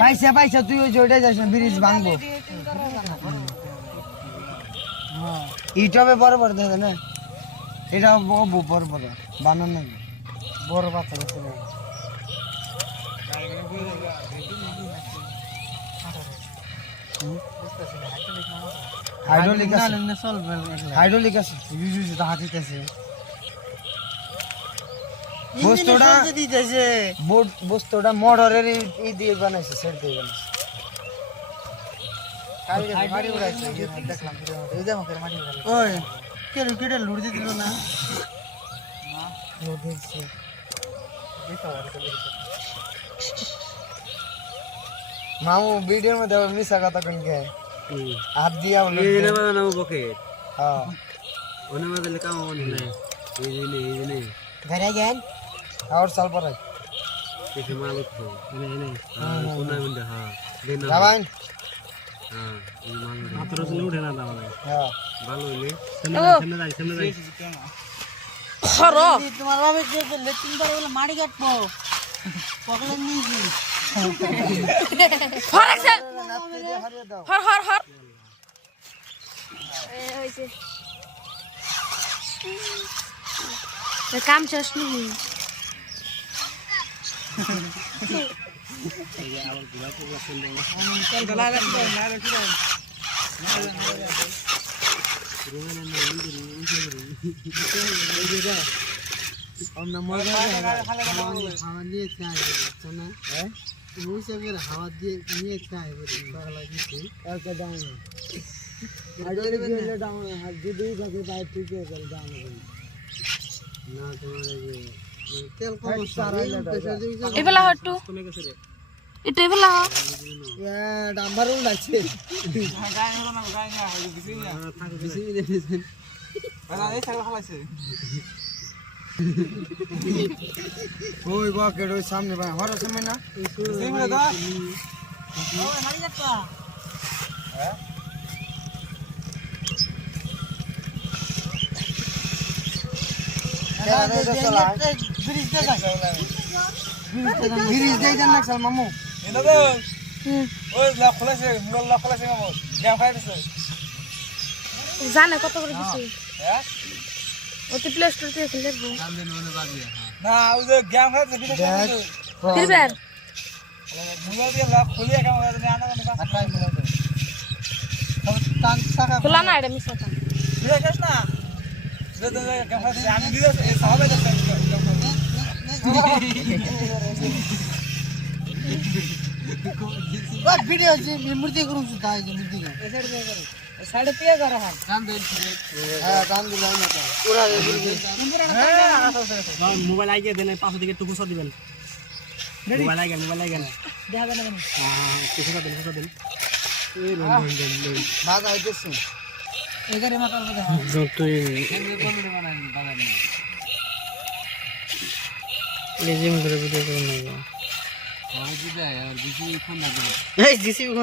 পাইছে পাইছে তুই ওই যে ওইটাই যাস না ব্রিজ ভাঙবো। ইটবে বড় বড় দেখে না? এটা বড় বড় বানান না। বড় বাচ্চা গেছে। হাইড্রোলিক আছে। হাইড্রোলিক আছে। হাতিতেছে বস্তুটা দিতেছে বোর্ড বস্তুটা মোটরের ই দিয়ে বানাইছে সেট দিয়ে বানাইছে মাটি উড়াইছে দেখলাম এই যে আমাকে মাটি উড়াইছে ওই কে কেটে লুট দিয়ে দিল না লুট দিয়েছে মামু ভিডিওর মধ্যে আবার মিশা কথা কোন কে হাত দিয়া বলে হ্যাঁ ঘরে গেন আর সাল পরে যাবাইন হ্যাঁ হর তোমার বাবা যে লেট্রিন করে বলে মাটি কাটবো। পকলে হর স্যার হারিয়ে দাও। হর হর হর কাম শেষ নেই। আমরা মজা হাওয়া নিয়ে খাই না হ্যাঁ মুসাফির হাওয়া দিয়ে নিয়ে খাই পাগলা দিতে একটা দাম আইডলে গেলে দাম আর যদি থাকে তাই ঠিক আছে দাম না তোমার এবেলা হটু এটা এবেলা হ ডাম্বার ওই সামনে ভাই হরার সময় না ব্রিজ দিয়ে যান না সাল মামু। জানে কত করে দিছি। অতি প্লে স্টোর থেকে খুলে দেবো। ফিরবেন? খোলা না? এটা মিস কথা ভিডিও মূর্তি করুন তাই মূর্তি সাড়ে তিন করা হয় হ্যাঁ না মোবাইল আগে দেন পাঁচশো দিকে একটু খুশা দিবেন মোবাইল আগে মোবাইল আগে দেখা যাবে না খুশা দেন খুশা দেন ভাগ আইতেছে এগারে মাতার মধ্যে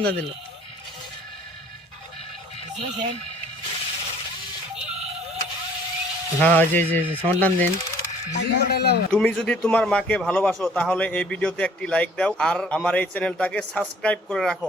করে দিল? হ্যাঁ তুমি যদি তোমার মাকে ভালোবাসো, তাহলে এই ভিডিওতে একটি লাইক দাও আর আমার এই চ্যানেলটাকে সাবস্ক্রাইব করে রাখো।